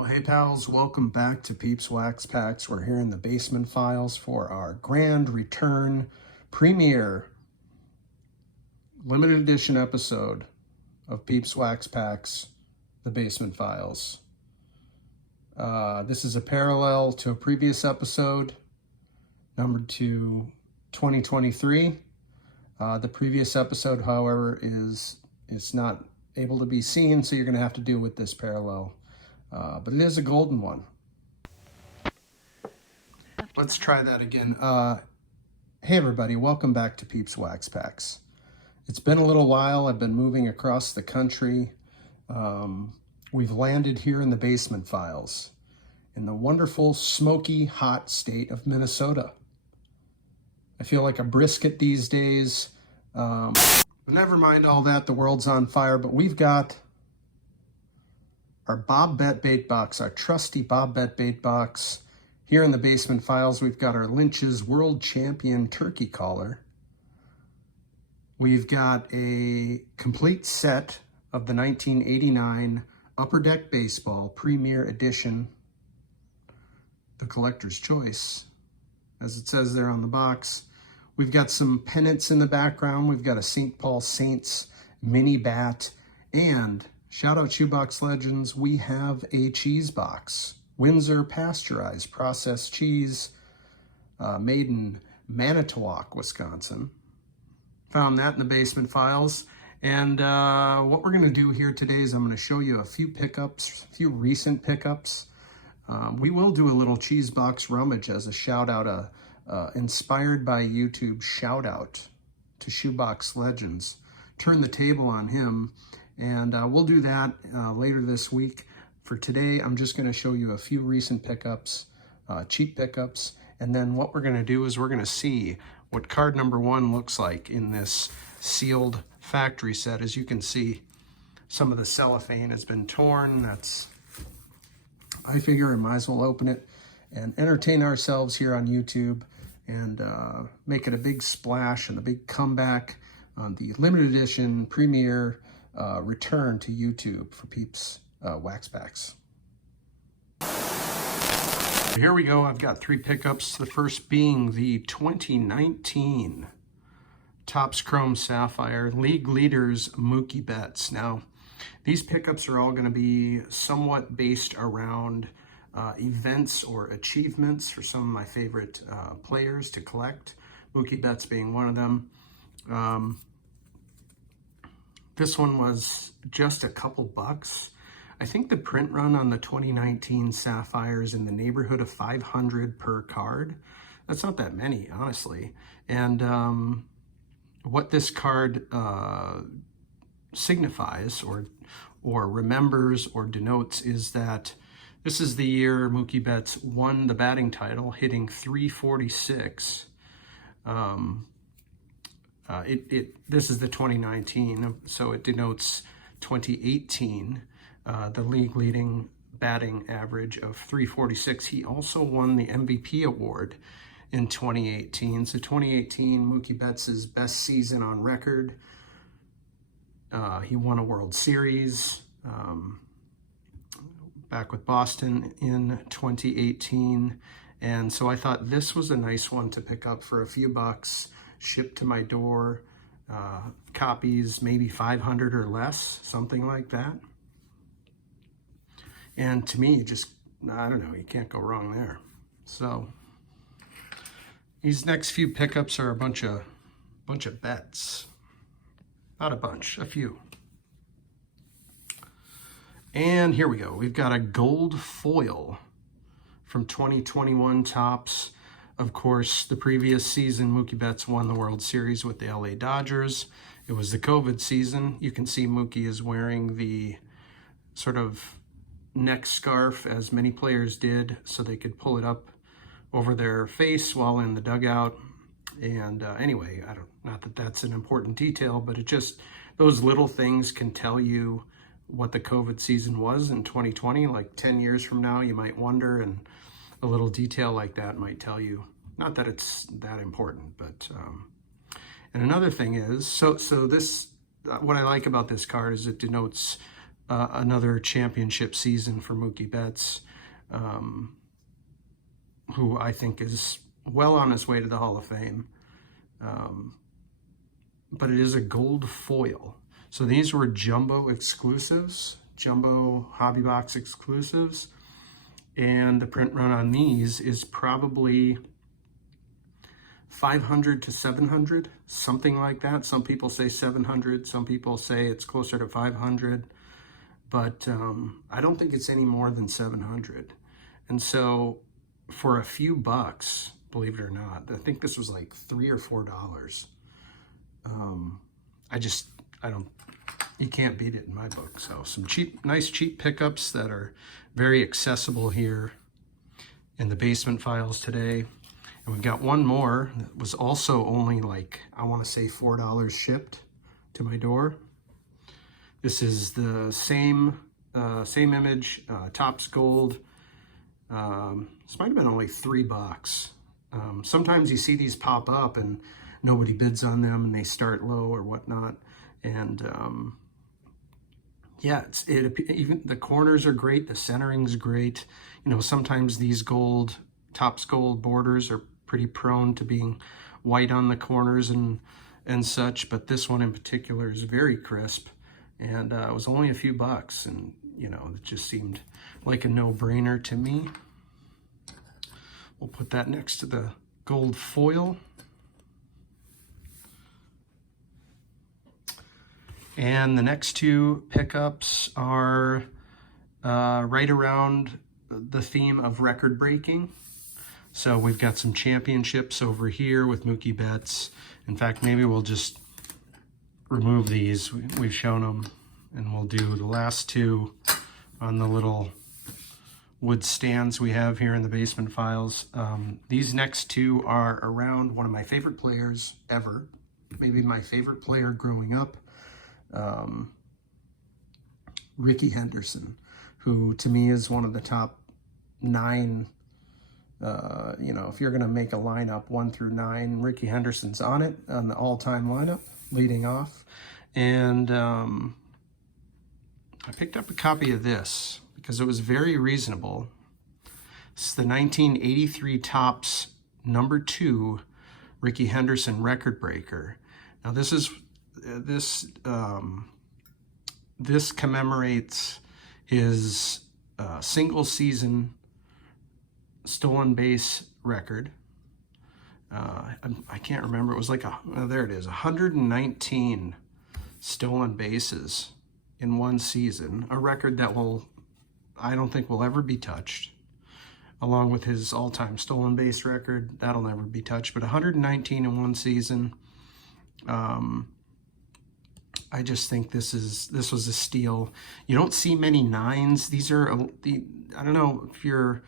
Well, hey pals, welcome back to Peeps Wax Packs. We're here in the basement files for our grand return premiere limited edition episode of Peeps Wax Packs, the basement files. This is a parallel to a previous episode, numbered to 2023. The previous episode, however, is not able to be seen, so you're going to have to do with this parallel. But it is a golden one. Let's try that again. Hey everybody, welcome back to Peeps Wax Packs. It's been a little while. I've been moving across the country. We've landed here in the basement files in the wonderful, smoky, hot state of Minnesota. I feel like a brisket these days. But never mind all that, the world's on fire, but we've got our Bob Bet bait box, our trusty Bob Bet bait box. Here in the basement files, we've got our Lynch's World Champion Turkey Collar. We've got a complete set of the 1989 Upper Deck Baseball Premier Edition, the collector's choice, as it says there on the box. We've got some pennants in the background. We've got a St. Paul Saints mini bat, and shout out Shoebox Legends, we have a cheese box. Windsor pasteurized processed cheese, made in Manitowoc, Wisconsin. Found that in the basement files. And what we're gonna do here today is I'm gonna show you a few pickups, a few recent pickups. We will do a little cheese box rummage as a shout out, inspired by YouTube shout out to Shoebox Legends. Turn the table on him. And we'll do that later this week. For today, I'm just going to show you a few recent pickups, cheap pickups, and then what we're going to do is we're going to see what card number 1 looks like in this sealed factory set. As you can see, some of the cellophane has been torn. I figure I might as well open it and entertain ourselves here on YouTube and make it a big splash and a big comeback on the limited edition premiere return to YouTube for Peeps Wax Packs. Here we go. I've got 3 pickups. The first being the 2019 Topps Chrome Sapphire League Leaders Mookie Betts. Now, these pickups are all going to be somewhat based around events or achievements for some of my favorite players to collect, Mookie Betts being one of them. This one was just a couple bucks. I think the print run on the 2019 Sapphire is in the neighborhood of 500 per card. That's not that many, honestly. And what this card signifies or remembers or denotes is that this is the year Mookie Betts won the batting title, hitting .346. This is the 2019, so it denotes 2018, the league leading batting average of .346. He also won the MVP award in 2018. So 2018, Mookie Betts' best season on record. He won a World Series back with Boston in 2018. And so I thought this was a nice one to pick up for a few bucks, shipped to my door, copies maybe 500 or less, something like that. And to me, I don't know, you can't go wrong there. So these next few pickups are a bunch of bets. Not a bunch, a few. And here we go. We've got a gold foil from 2021 Topps. Of course, the previous season, Mookie Betts won the World Series with the LA Dodgers. It was the COVID season. You can see Mookie is wearing the sort of neck scarf, as many players did, so they could pull it up over their face while in the dugout. And anyway, not that that's an important detail, but it just, those little things can tell you what the COVID season was in 2020. Like 10 years from now, you might wonder, and a little detail like that might tell you. Not that it's that important, but and another thing is, so this, what I like about this card is it denotes another championship season for Mookie Betts, who I think is well on his way to the Hall of Fame. But it is a gold foil. So these were jumbo exclusives, jumbo hobby box exclusives. And the print run on these is probably 500 to 700, something like that. Some people say 700, some people say it's closer to 500, but I don't think it's any more than 700. And so for a few bucks, believe it or not, I think this was like $3 or $4. You can't beat it in my book. So some nice cheap pickups that are very accessible here in the basement files today. And we've got one more that was also only like, I want to say $4 shipped to my door. This is the same image, Topps Gold. This might have been only $3. Sometimes you see these pop up and nobody bids on them and they start low or whatnot. And yeah, even the corners are great. The centering's great. You know, sometimes these Topps Gold borders are pretty prone to being white on the corners and such, but this one in particular is very crisp, and it was only a few bucks, and you know, it just seemed like a no-brainer to me. We'll put that next to the gold foil. And the next two pickups are right around the theme of record breaking. So we've got some championships over here with Mookie Betts. In fact, maybe we'll just remove these. We've shown them, and we'll do the last two on the little wood stands we have here in the basement files. These next two are around one of my favorite players ever, maybe my favorite player growing up. Rickey Henderson, who to me is one of the top 9, you know, if you're going to make a lineup 1 through 9, Rickey Henderson's on it, on the all-time lineup, leading off. And I picked up a copy of this because it was very reasonable. It's the 1983 Topps #2 Rickey Henderson record breaker. Now this commemorates his single season stolen base record. I can't remember. It was like there it is, 119 stolen bases in one season, a record that I don't think will ever be touched, along with his all-time stolen base record. That'll never be touched, but 119 in one season. I just think this was a steal. You don't see many 9s. These are, I don't know if you're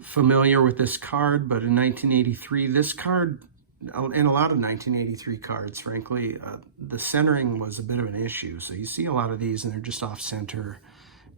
familiar with this card, but in 1983, this card, and a lot of 1983 cards, frankly, the centering was a bit of an issue. So you see a lot of these and they're just off center.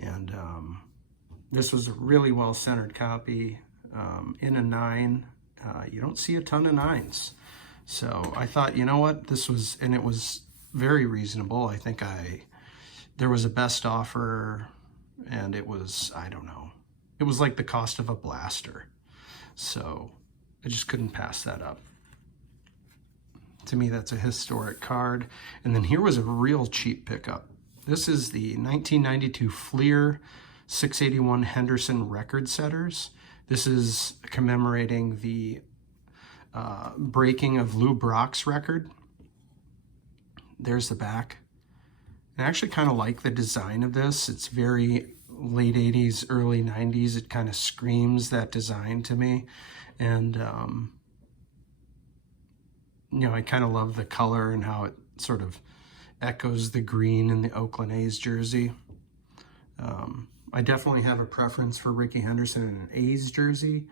And this was a really well-centered copy in a 9. You don't see a ton of 9s. So I thought, you know what, it was very reasonable. I think there was a best offer, and it was, I don't know, it was like the cost of a blaster. So I just couldn't pass that up. To me, that's a historic card. And then here was a real cheap pickup. This is the 1992 Fleer 681 Henderson record setters. This is commemorating the breaking of Lou Brock's record. There's the back. I actually kind of like the design of this. It's very late 80s, early 90s. It kind of screams that design to me. And, you know, I kind of love the color and how it sort of echoes the green in the Oakland A's jersey. I definitely have a preference for Rickey Henderson in an A's jersey.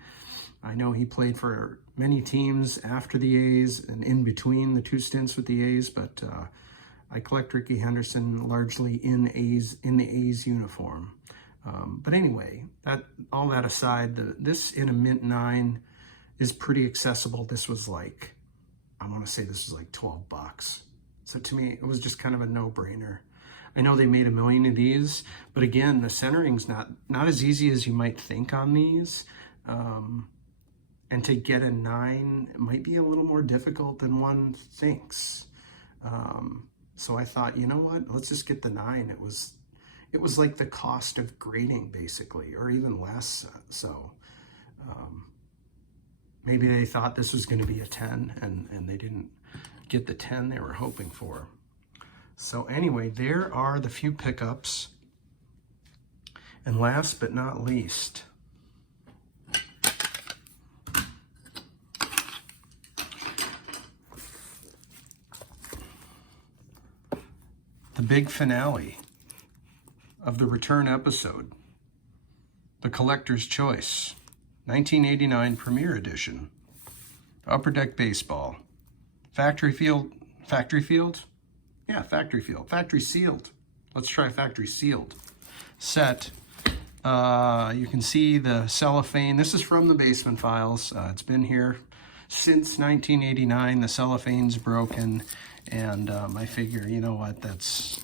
I know he played for many teams after the A's and in between the 2 stints with the A's, but I collect Rickey Henderson largely in the A's uniform. But anyway, all that aside, this in a mint 9 is pretty accessible. This was like, I want to say this was like 12 bucks. So to me, it was just kind of a no-brainer. I know they made a million of these, but again, the centering's not as easy as you might think on these. And to get a 9, it might be a little more difficult than one thinks. So I thought, you know what, let's just get the 9. It was like the cost of grading, basically, or even less. So maybe they thought this was going to be a 10, and they didn't get the 10 they were hoping for. So anyway, there are the few pickups. And last but not least, the big finale of the return episode, the Collector's Choice, 1989 Premiere Edition, Upper Deck Baseball, Factory Field, yeah, Factory Field, Factory Sealed. Let's try Factory Sealed set. You can see the cellophane. This is from the Basement Files. It's been here since 1989. The cellophane's broken, and I figure, you know what, let's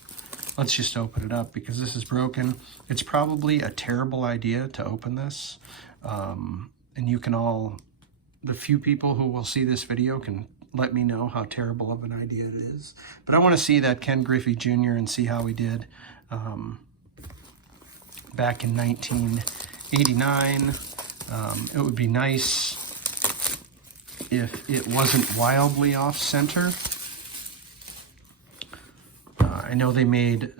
just open it up because this is broken. It's probably a terrible idea to open this, and you can all, the few people who will see this video can let me know how terrible of an idea it is. But I want to see that Ken Griffey Jr. and see how he did back in 1989. It would be nice if it wasn't wildly off center. I know they made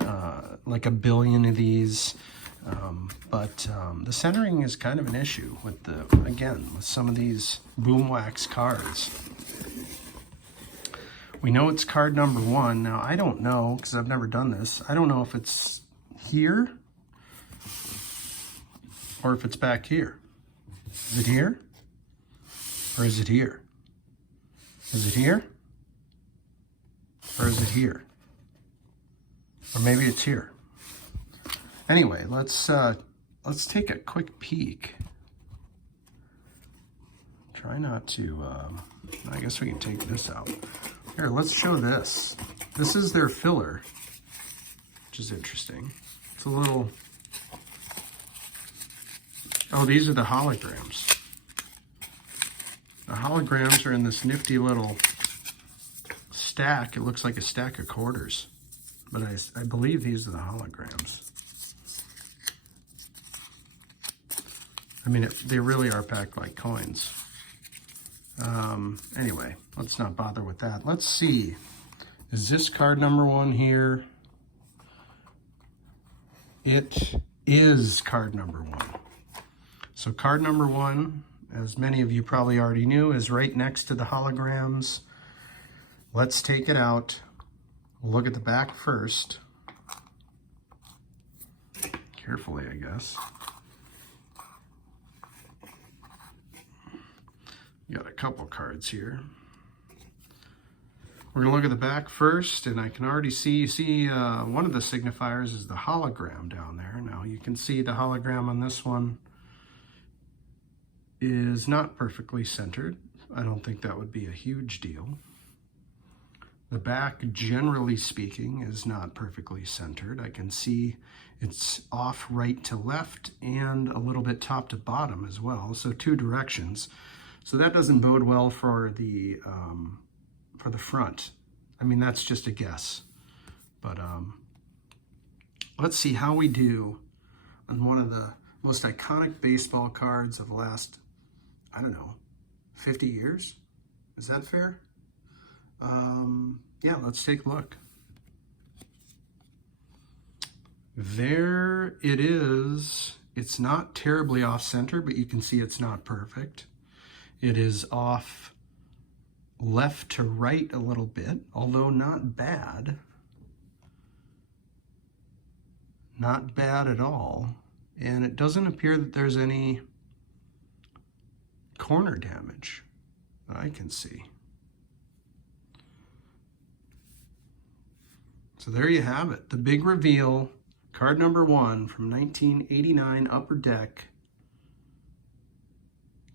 like a billion of these, but the centering is kind of an issue with with some of these boom wax cards. We know it's card number 1. Now, I don't know, because I've never done this. I don't know if it's here or if it's back here. Is it here? Or is it here? Is it here? Or is it here? Or maybe it's here. Anyway, let's take a quick peek. Try not to, I guess we can take this out. Here, let's show this. This is their filler, which is interesting. It's a little, oh, these are the holograms. The holograms are in this nifty little stack. It looks like a stack of quarters, but I believe these are the holograms. I mean, they really are packed like coins. Anyway, let's not bother with that. Let's see. Is this card number 1 here? It is card number 1. So card number 1, as many of you probably already knew, is right next to the holograms. Let's take it out. We'll look at the back first. Carefully, I guess. Got a couple cards here. We're gonna look at the back first, and I can already see, one of the signifiers is the hologram down there. Now you can see the hologram on this one is not perfectly centered. I don't think that would be a huge deal. The back, generally speaking, is not perfectly centered. I can see it's off right to left and a little bit top to bottom as well, so 2 directions. So that doesn't bode well for the front. I mean, that's just a guess. But let's see how we do on one of the most iconic baseball cards of the last, I don't know, 50 years? Is that fair? Yeah, let's take a look. There it is. It's not terribly off center, but you can see it's not perfect. It is off left to right a little bit, although not bad. Not bad at all. And it doesn't appear that there's any corner damage that I can see. So there you have it. The big reveal, card number 1 from 1989 Upper Deck.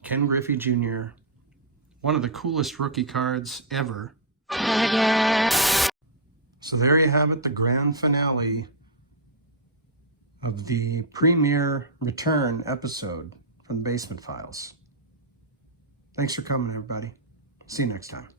Ken Griffey Jr., one of the coolest rookie cards ever. So there you have it, the grand finale of the premiere return episode from the Basement Files. Thanks for coming, everybody. See you next time.